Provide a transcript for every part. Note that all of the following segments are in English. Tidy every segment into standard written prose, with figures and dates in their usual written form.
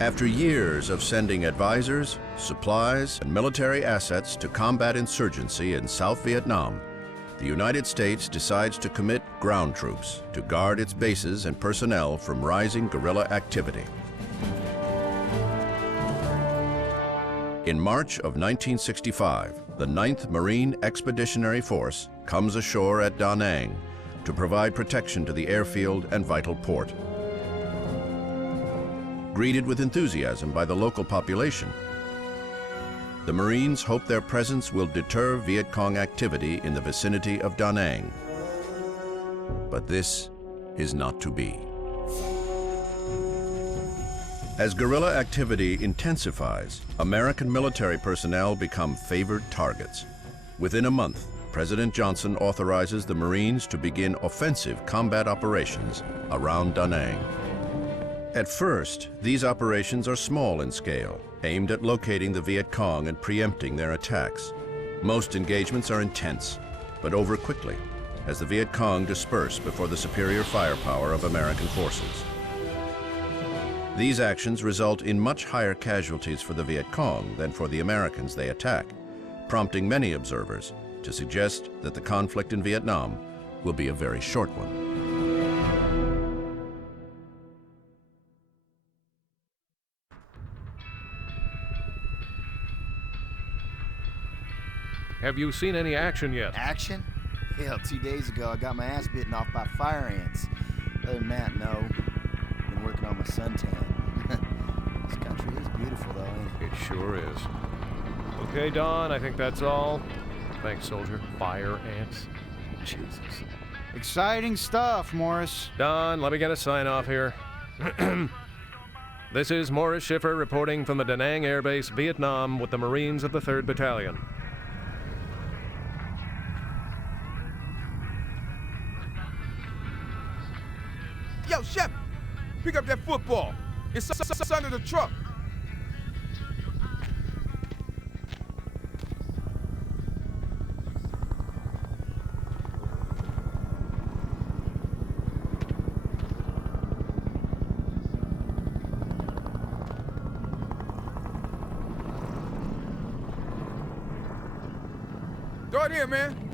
After years of sending advisors, supplies, and military assets to combat insurgency in South Vietnam, the United States decides to commit ground troops to guard its bases and personnel from rising guerrilla activity. In March of 1965, the 9th Marine Expeditionary Force comes ashore at Da Nang to provide protection to the airfield and vital port. Greeted with enthusiasm by the local population, the Marines hope their presence will deter Viet Cong activity in the vicinity of Da Nang. But this is not to be. As guerrilla activity intensifies, American military personnel become favored targets. Within a month, President Johnson authorizes the Marines to begin offensive combat operations around Da Nang. At first, these operations are small in scale, aimed at locating the Viet Cong and preempting their attacks. Most engagements are intense, but over quickly, as the Viet Cong disperse before the superior firepower of American forces. These actions result in much higher casualties for the Viet Cong than for the Americans they attack, prompting many observers to suggest that the conflict in Vietnam will be a very short one. Have you seen any action yet? Action? Hell, 2 days ago I got my ass bitten off by fire ants. Other than that, no. Been working on my suntan. This country is beautiful though, ain't it? It sure is. Okay, Don, I think that's all. Thanks, soldier. Fire ants. Jesus. Exciting stuff, Morris. Don, let me get a sign-off here. This is Morris Schiffer reporting from the Da Nang Air Base, Vietnam, with the Marines of the 3rd Battalion. Yo, Shep, pick up that football. It's under the truck. Throw it in, man.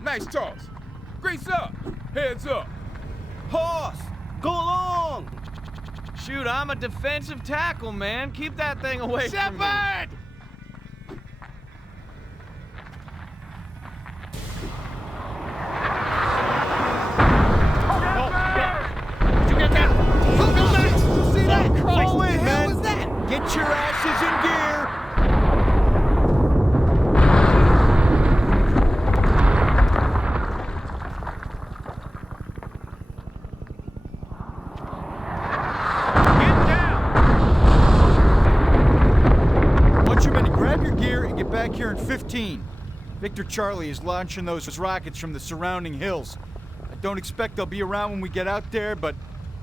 Nice toss. Grease up. Heads up. Hoss, go along. Shoot, I'm a defensive tackle, man. Keep that thing away from me. Shepard! Did you get that? See that? Christ, Fall in, the hell man. was that? Get your asses in gear. Get down! Bunch of men, grab your gear and get back here in 15. Victor Charlie is launching those rockets from the surrounding hills. I don't expect they'll be around when we get out there, but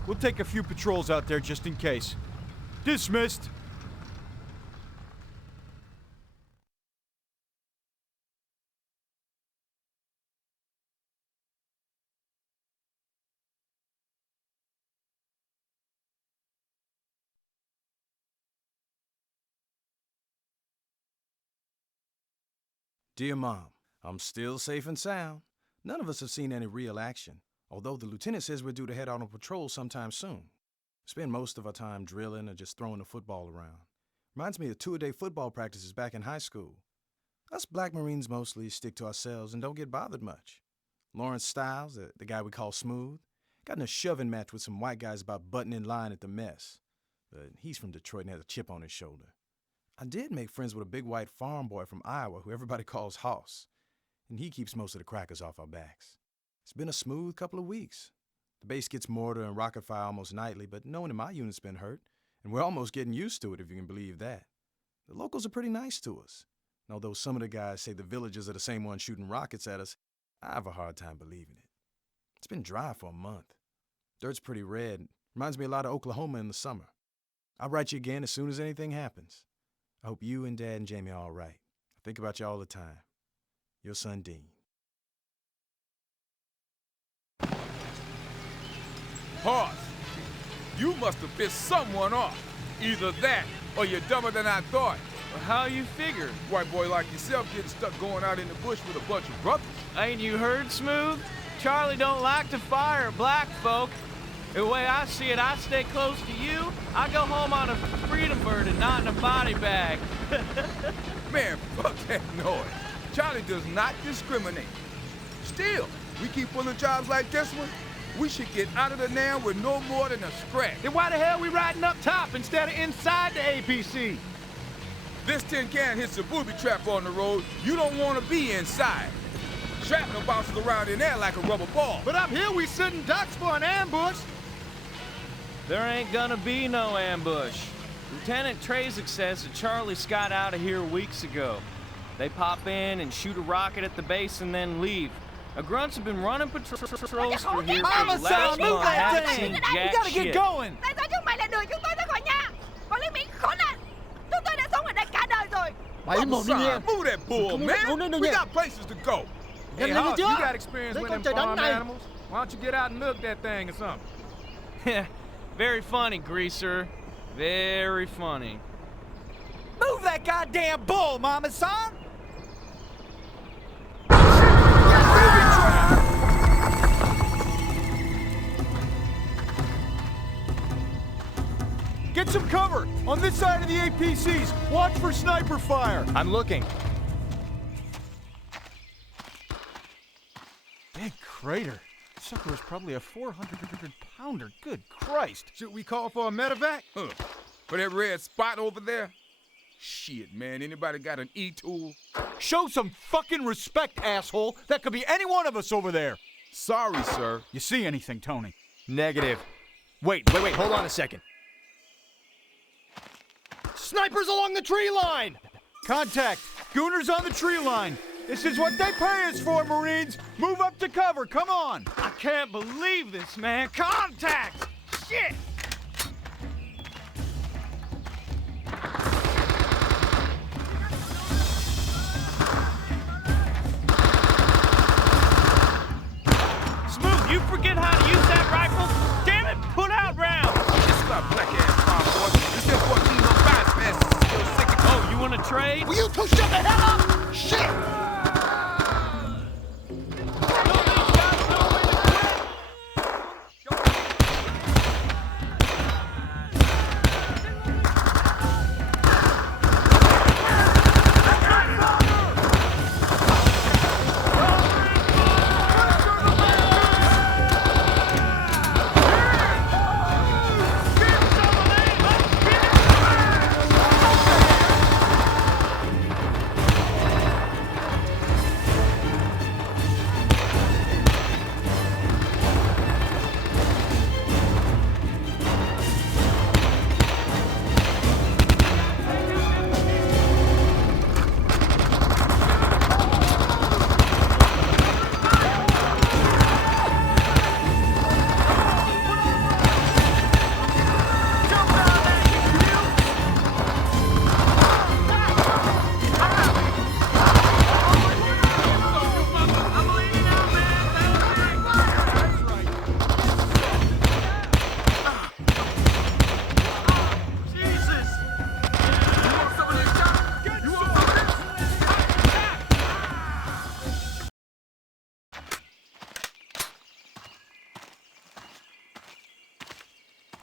we'll take a few patrols out there just in case. Dismissed. Dear Mom, I'm still safe and sound. None of us have seen any real action, although the lieutenant says we're due to head out on patrol sometime soon. Spend most of our time drilling or just throwing the football around. Reminds me of two-a-day football practices back in high school. Us black Marines mostly stick to ourselves and don't get bothered much. Lawrence Stiles, the guy we call Smooth, got in a shoving match with some white guys about butting in line at the mess. But he's from Detroit and has a chip on his shoulder. I did make friends with a big white farm boy from Iowa who everybody calls Hoss, and he keeps most of the crackers off our backs. It's been a smooth couple of weeks. The base gets mortar and rocket fire almost nightly, but no one in my unit's been hurt, and we're almost getting used to it, if you can believe that. The locals are pretty nice to us, and although some of the guys say the villagers are the same ones shooting rockets at us, I have a hard time believing it. It's been dry for a month. Dirt's pretty red. Reminds me a lot of Oklahoma in the summer. I'll write you again as soon as anything happens. I hope you and Dad and Jamie are all right. Think about you all the time. Your son, Dean. Hoss, you must have pissed someone off. Either that, or you're dumber than I thought. Well, how you figure? White boy like yourself getting stuck going out in the bush with a bunch of brothers. Ain't you heard, Smooth? Charlie don't like to fire black folk. The way I see it, I stay close to you. I go home on a freedom bird and not in a body bag. Man, fuck that noise. Charlie does not discriminate. Still, we keep pulling jobs like this one, we should get out of the now with no more than a scratch. Then why the hell we riding up top instead of inside the APC? This tin can hits a booby trap on the road, you don't want to be inside. Shrapnel bounces around in there like a rubber ball. But up here we sitting ducks for an ambush. There ain't gonna be no ambush. Lieutenant Trezek says that Charlie got out of here weeks ago. They pop in and shoot a rocket at the base and then leave. Now, grunts have been running patrols for here for the last month. Haven't seen jack We gotta shit. get going. Tại sao chúng mày lại đuổi chúng tôi ra khỏi nhà? Bọn lính Mỹ khốn nạn. Chúng tôi đã sống ở đây cả đời rồi. Homicide, move that bull, man. We got places to go. Hey, Hoss, you got experience with them farm animals? Why don't you get out and milk that thing or something? Very funny, Greaser. Very funny. Move that goddamn bull, Mama Son! Get some cover on this side of the APCs. Watch for sniper fire. I'm looking. Big crater. Sucker was probably a 400-pounder. Good Christ. Should we call for a medevac? Huh. For that red spot over there? Shit, man, anybody got an E-tool? Show some fucking respect, asshole. That could be any one of us over there. Sorry, sir. You see anything, Tony? Negative. Wait, hold on a second. Snipers along the tree line! Contact. Gooners on the tree line. This is what they pay us for, Marines. Move up to cover. Come on. I can't believe this, man. Contact! Shit! Smooth, you forget how to use that rifle? Damn it, put out rounds! This is our black-ass farm, boy. This is 14 no fast passes. Still sick of Oh, you wanna trade? Will you two shut the hell up? Shit!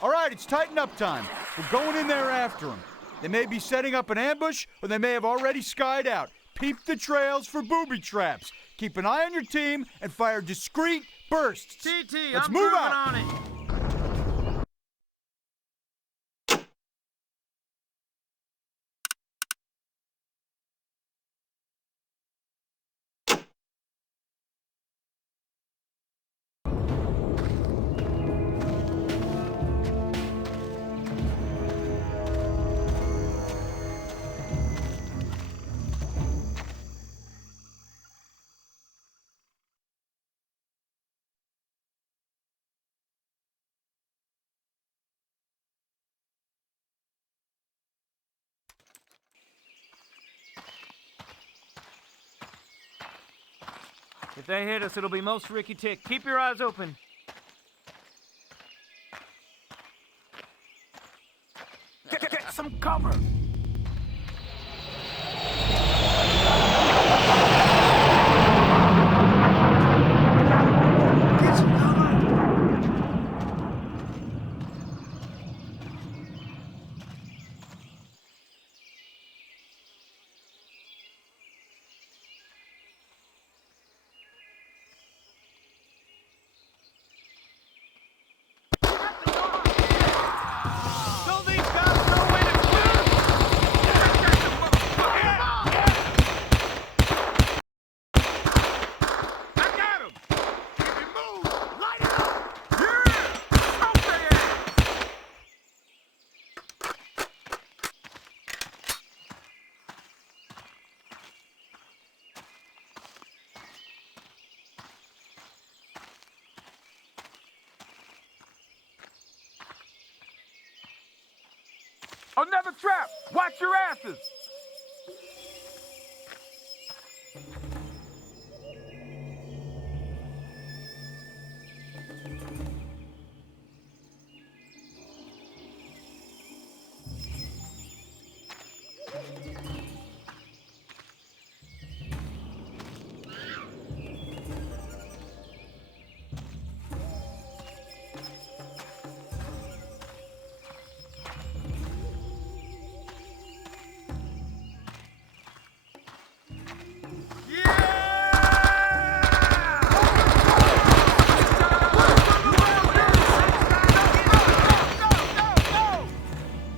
All right, it's tighten up time. We're going in there after them. They may be setting up an ambush, or they may have already skied out. Peep the trails for booby traps. Keep an eye on your team and fire discreet bursts. TT, Let's I'm move moving out. on it. If they hit us, it'll be most Ricky Tick. Keep your eyes open. Get some cover! Don't these guys know when to shoot? I got him! If you move, light it up! Yeah! Out there! Another trap! Watch your asses!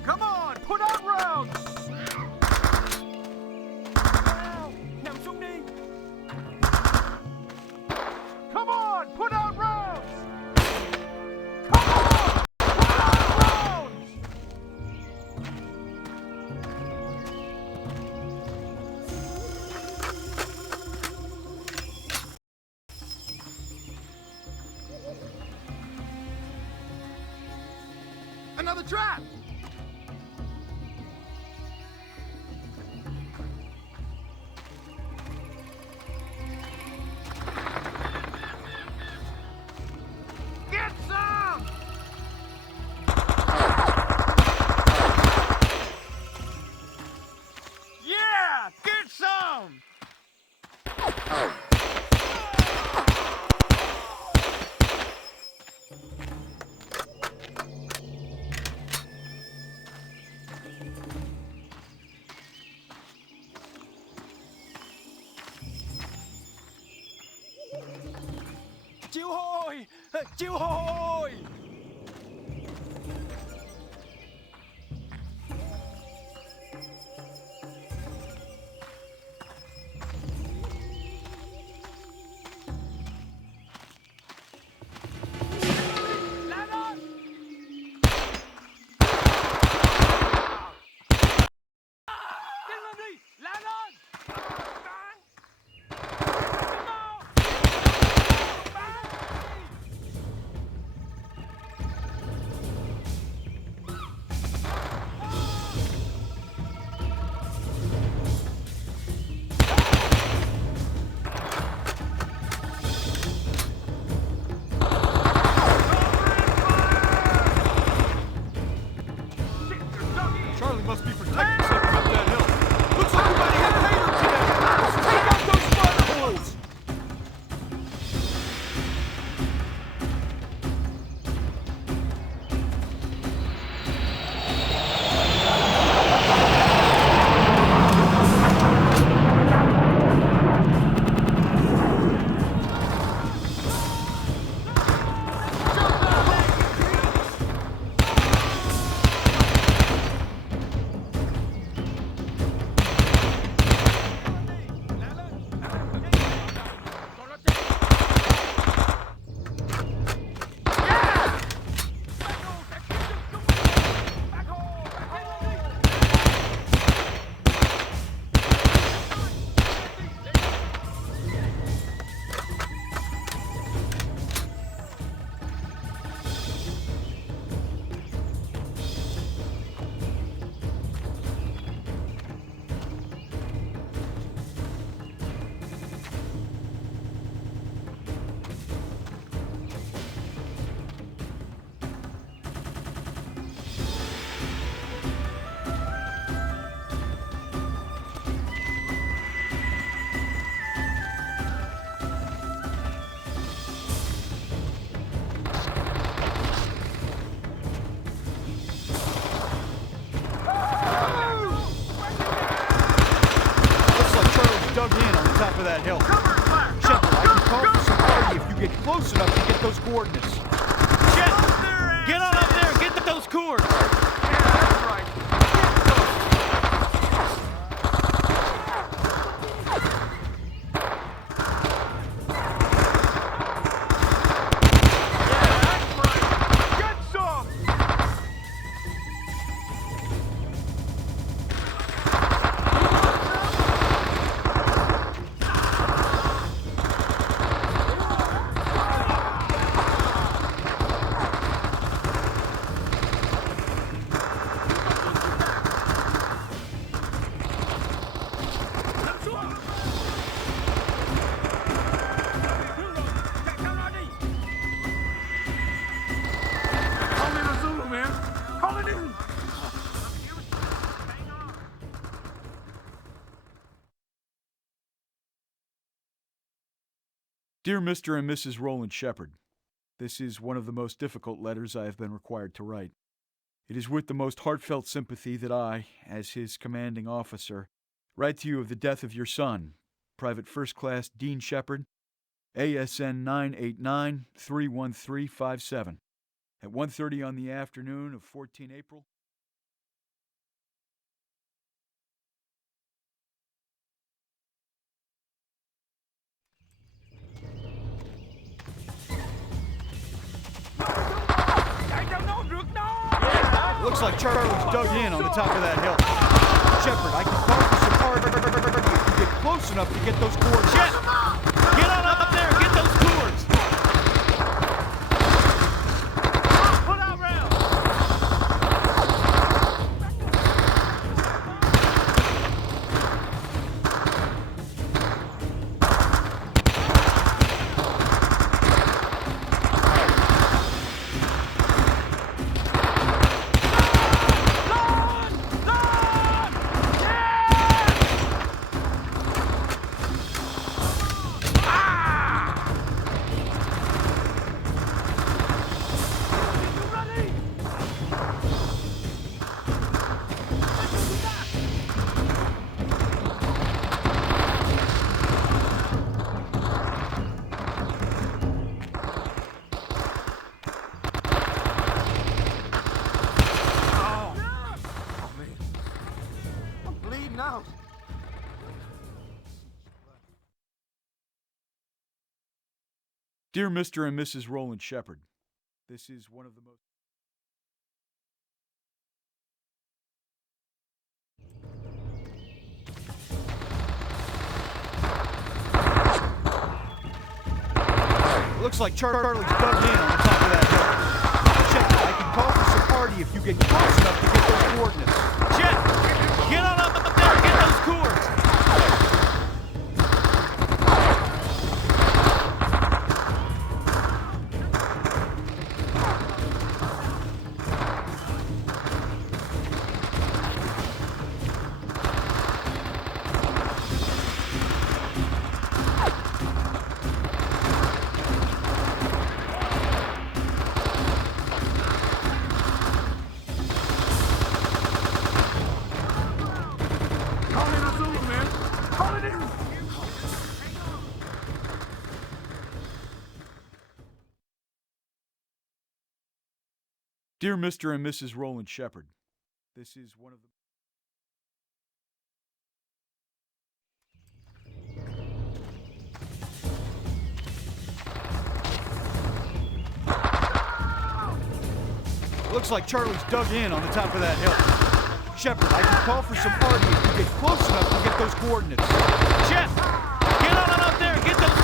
Come on, put out rounds! Nằm xuống đi! Come on, put out rounds! Come on, put out rounds! Another trap! Get some! Yeah! Get some! Chịu hồi! Chịu hồi! Lá lên! Tiến lên đi! Lá lên! Bắn! Tiến mau! Bắn! coordinates. Chet, get on up there and get those cords. Dear Mr. and Mrs. Roland Shepard, this is one of the most difficult letters I have been required to write. It is with the most heartfelt sympathy that I, as his commanding officer, write to you of the death of your son, Private First Class Dean Shepard, ASN 989-31357, at 1:30 on the afternoon of 14 April. Looks like Charlie's dug in on the top of that hill. Shepard, I can call for support if you get close enough to get those cords. Chet, get on up there and get those cords. Put out rounds. Dear Mr. and Mrs. Roland Shepard, this is one of the most... Looks like Charlie's dug in on the top of that hill. Shepard, I can call for some party if you get close enough to get those coordinates. Chet, get on up there and get those cords. Dear Mr. and Mrs. Roland Shepard, this is one of the... Looks like Charlie's dug in on the top of that hill. Shepard, I can call for some party if you get close enough to get those coordinates. Chet, get on up there and get those cords.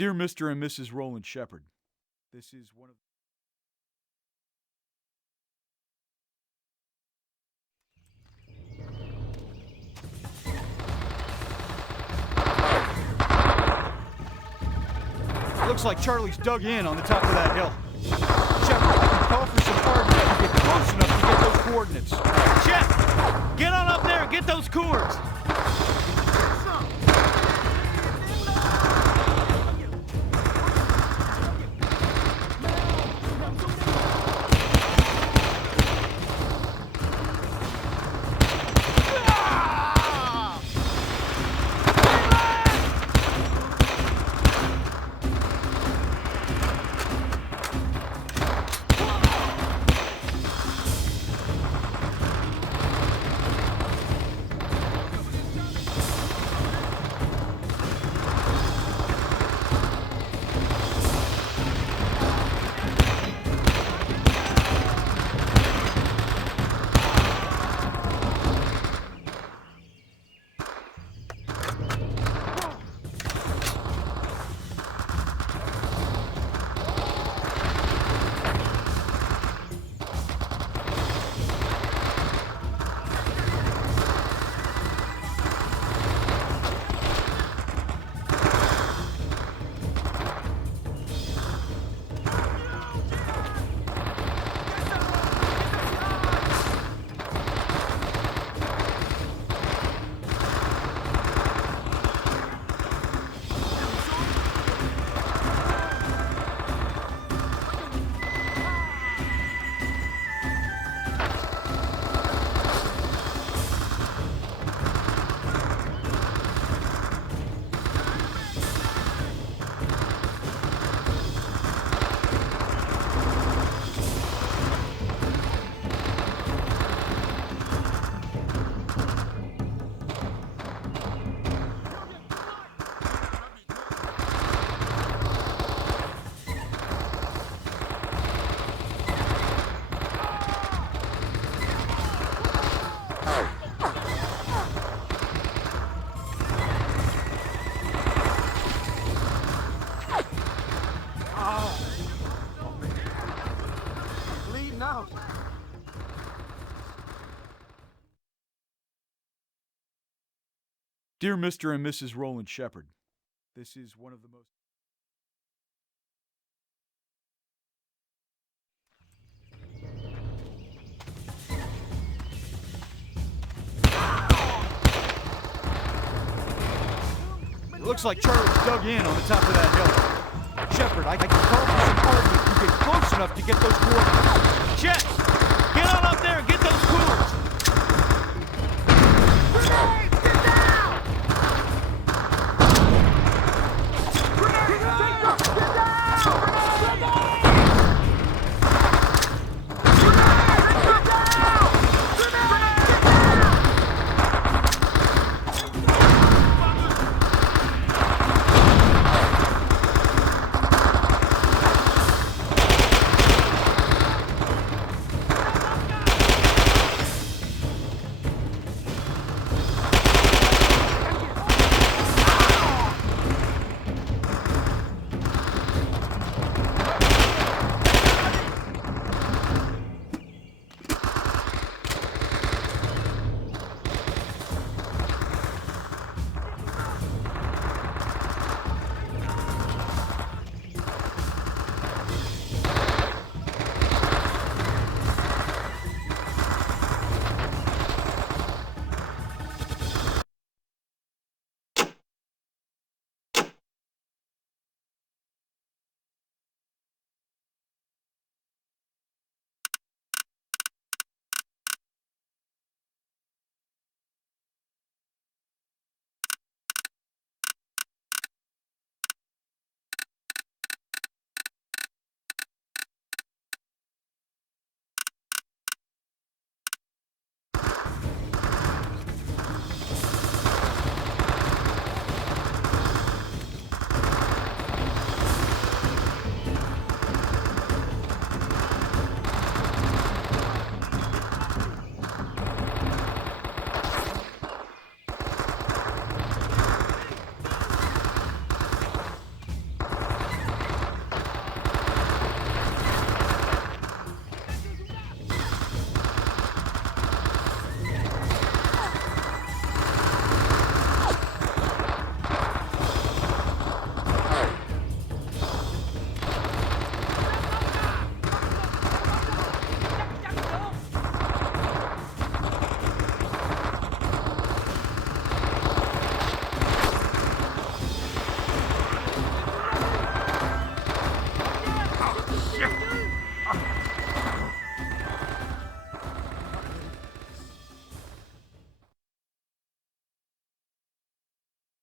Dear Mr. and Mrs. Roland Shepard, this is one of... It looks like Charlie's dug in on the top of that hill. Shepard, I can call for some hardware if you get close enough to get those coordinates. Shep, get on up there and get those cords. Dear Mr. and Mrs. Roland Shepard, this is one of the most... It looks like Charlie's dug in on the top of that hill. Shepard, I can call for some hardware if you get close enough to get those coordinates. Shep, get on up there and get those cords.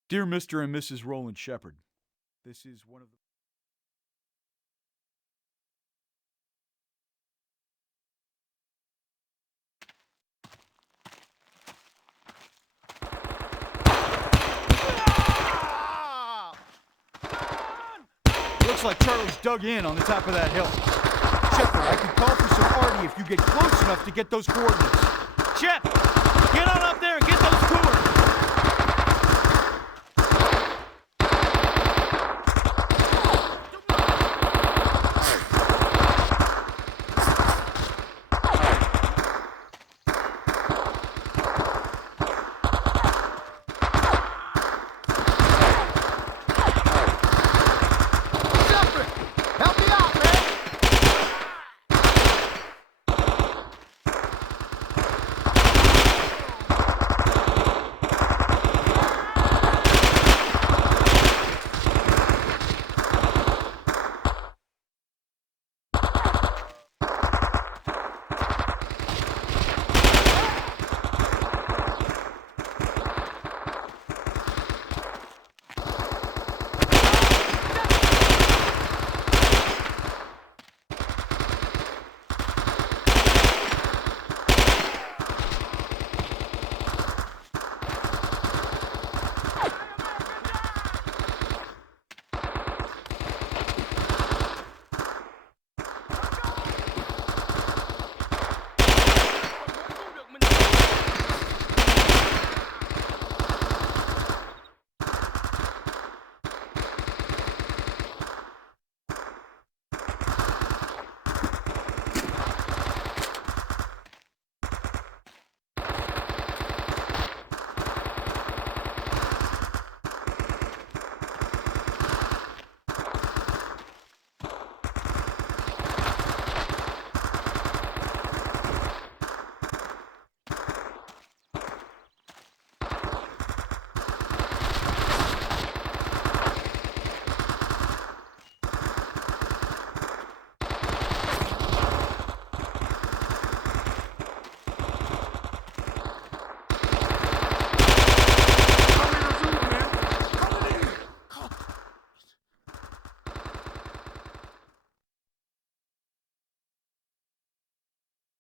Dear Mr. and Mrs. Roland Shepard, this is one of the... Looks like Charlie's dug in on the top of that hill. Shepard, I can call for some arty if you get close enough to get those coordinates. Shep, get on up there and get those coordinates. Help me out, man!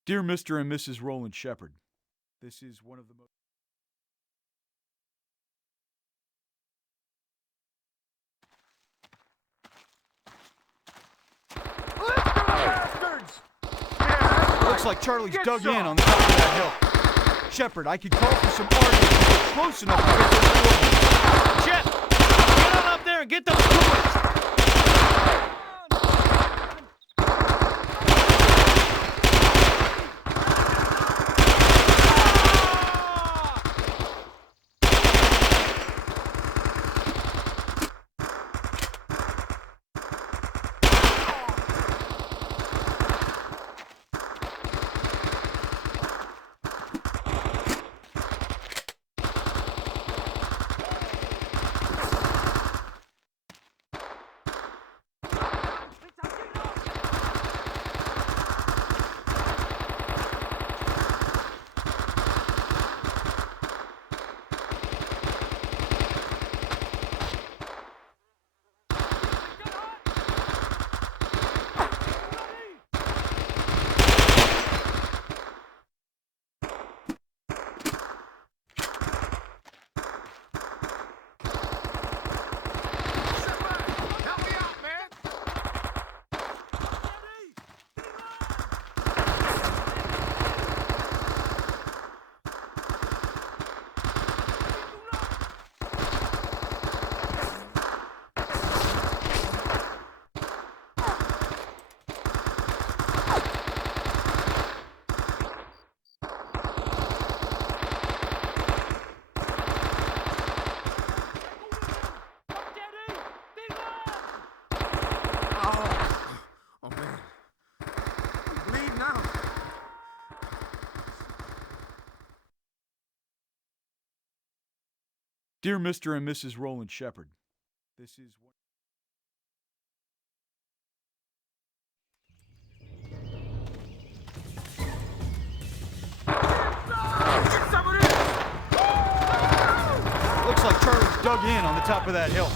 Dear Mr. and Mrs. Roland Shepard, this is one of the most... Looks like Charlie's dug in on the top of that hill. Shepard, I could call for some arty if you get close enough to get those coordinates. Shep, get on up there and get those coordinates. Dear Mr. and Mrs. Roland Shepard, this is one... Looks like Charlie's dug in on the top of that hill.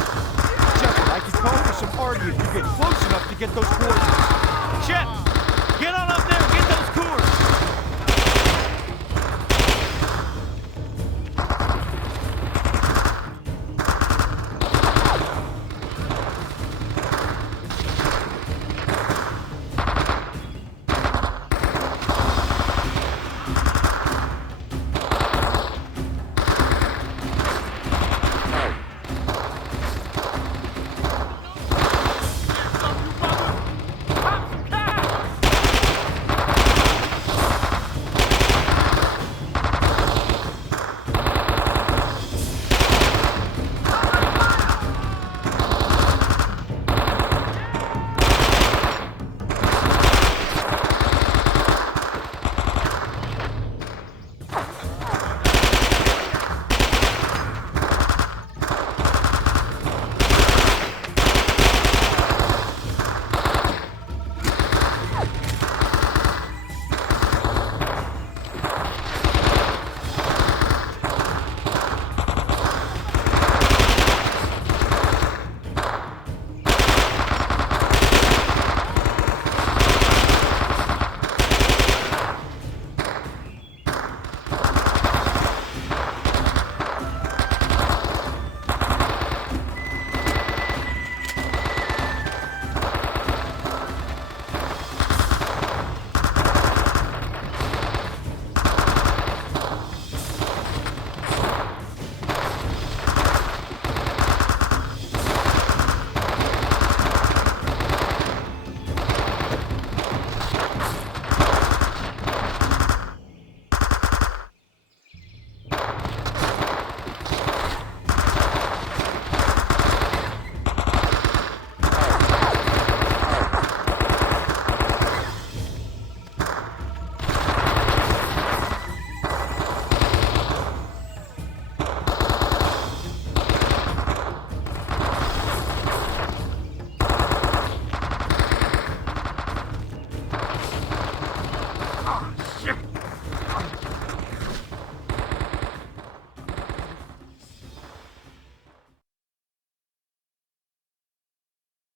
Shepard, I can call for some party if you get close enough to get those coordinates. Shep, get on up there and get those coors.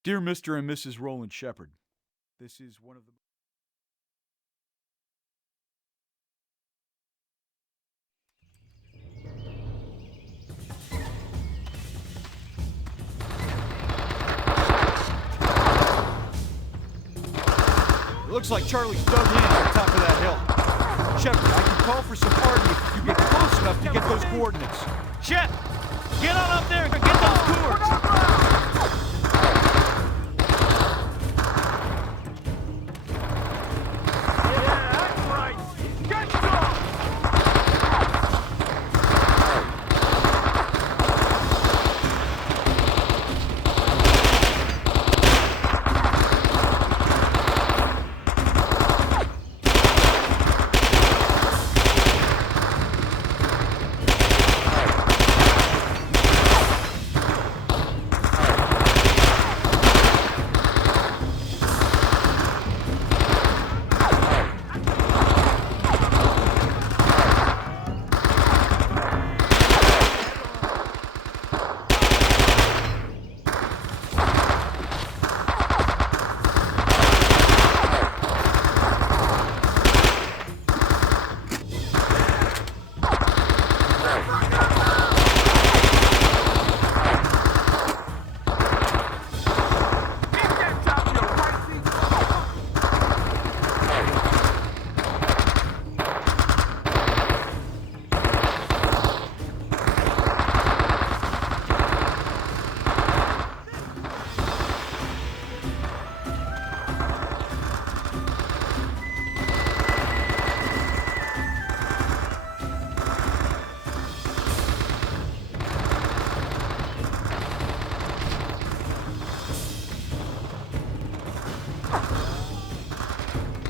Dear Mr. and Mrs. Roland Shepard, this is one of the... It looks like Charlie's dug in on the top of that hill. Shepard, I can call for some party if you get close enough to get those coordinates. Shep, get on up there and get those coors.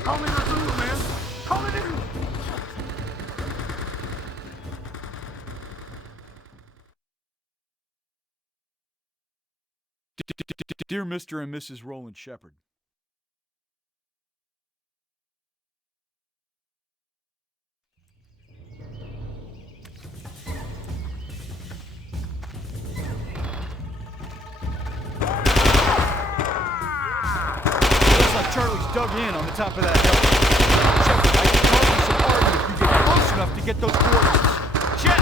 Call me the Zulu, man. Call it in. Dear Mr. and Mrs. Roland Shepard, Charlie's dug in on the top of that hill. Shepard, I can call you some army if you get close enough to get those coordinates. Shit!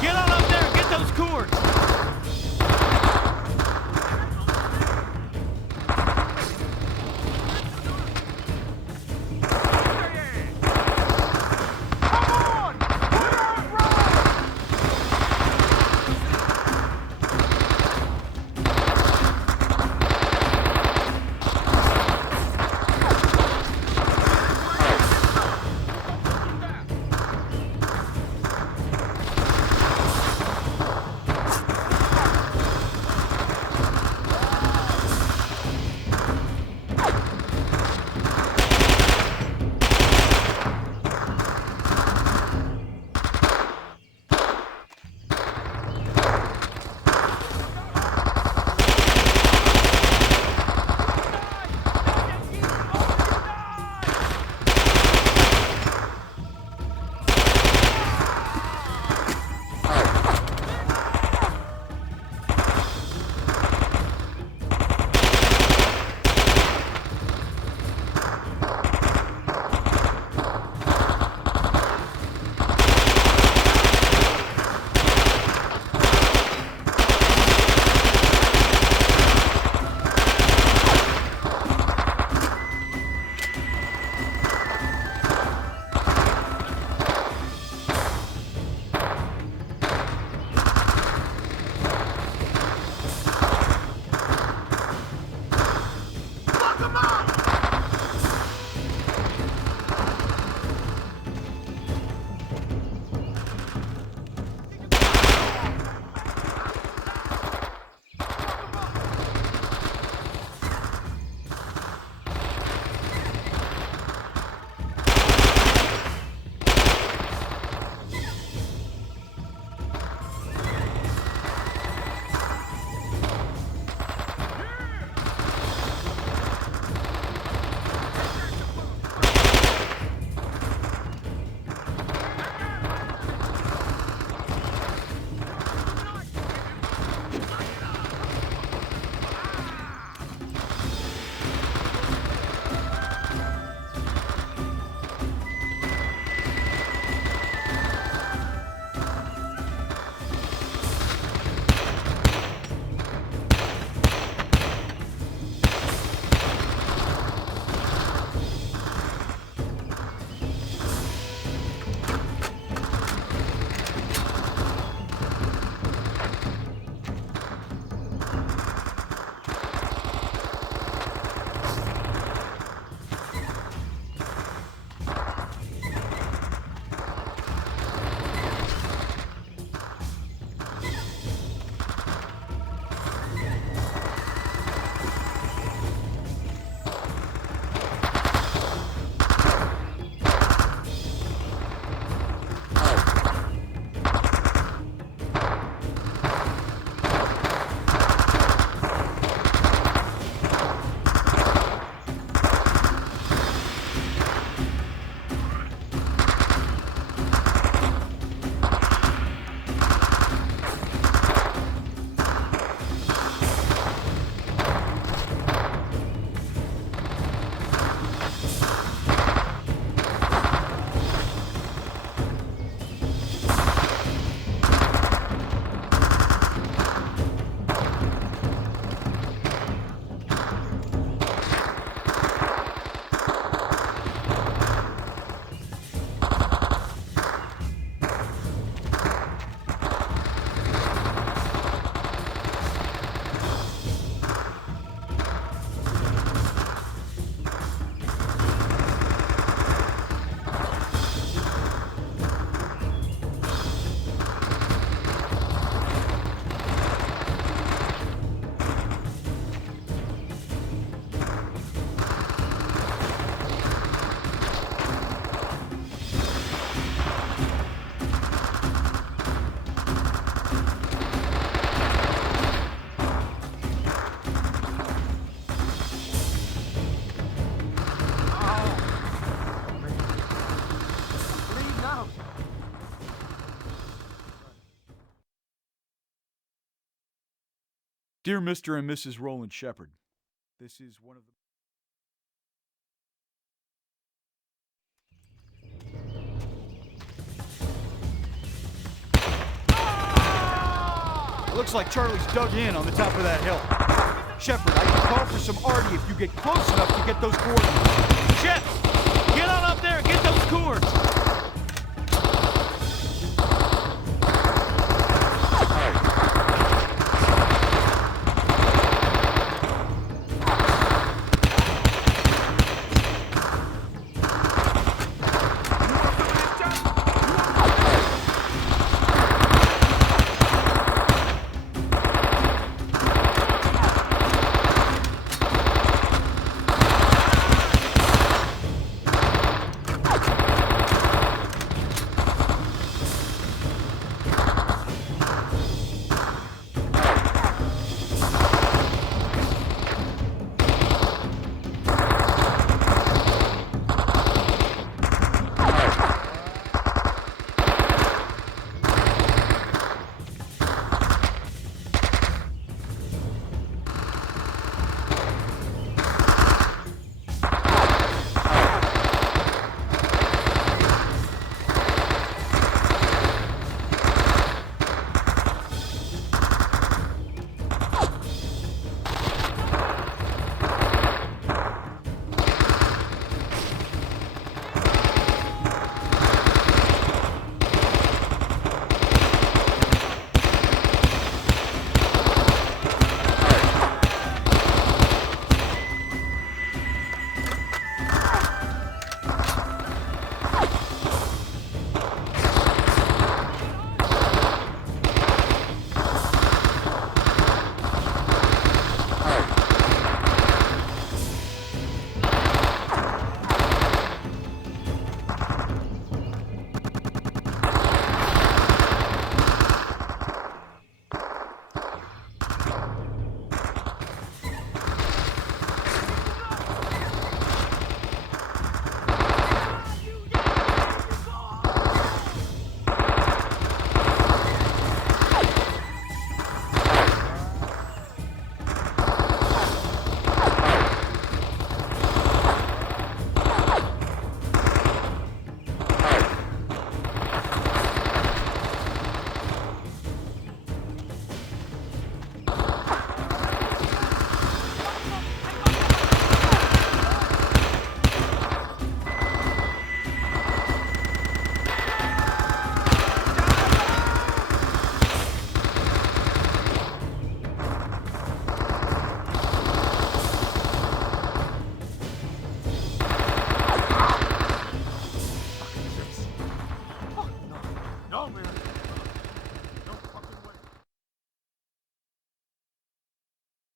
Get on up there and get those cords! Dear Mr. and Mrs. Roland Shepard, this is one of the Looks like Charlie's dug in on the top of that hill. Shepard, I can call for some arty if you get close enough to get those coordinates. Shep, get on up there and get those cords.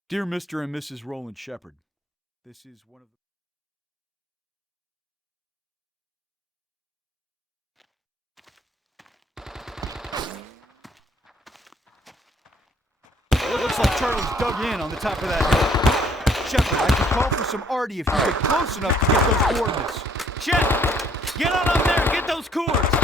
Dear Mr. and Mrs. Roland Shepard, this is one of the... It looks like Charlie's dug in on the top of that hill. Shepard, I can call for some arty if you get close enough to get those coordinates. Shep, get on up there and get those cords.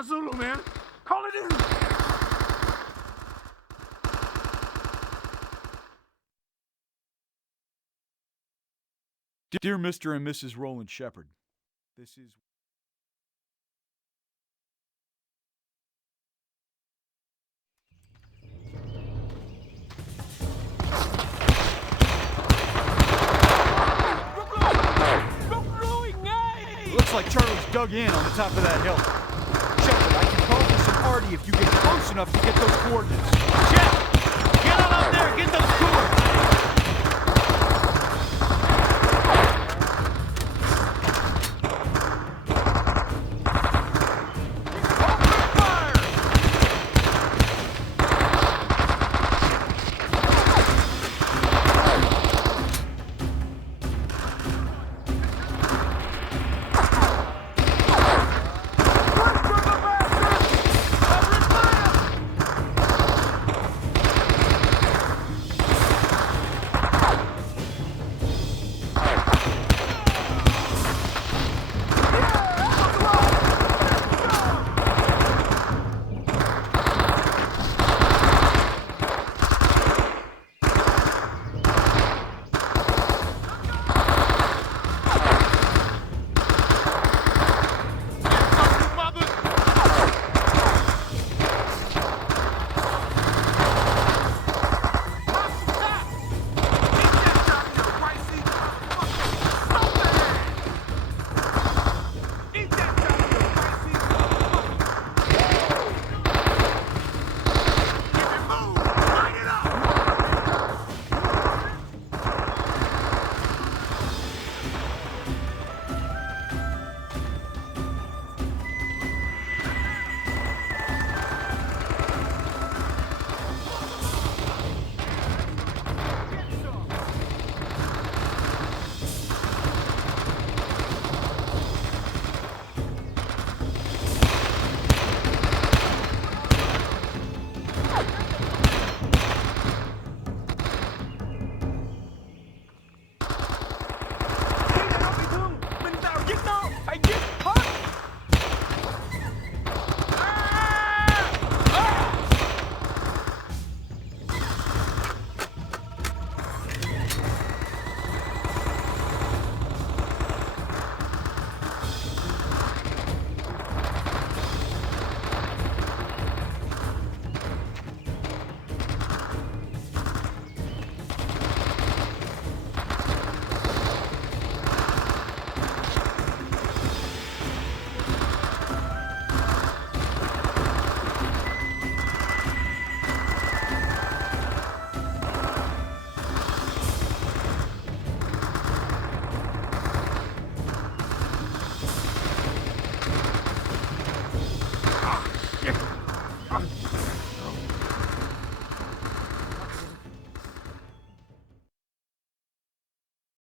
a Zulu, man. Call it in. Dear Mr. and Mrs. Roland Shepard, this is... Looks like Charlie's dug in on the top of that hill. Shepard, I can call for some party if you get close enough to get those coordinates. Jeff, get on up there, get those coordinates.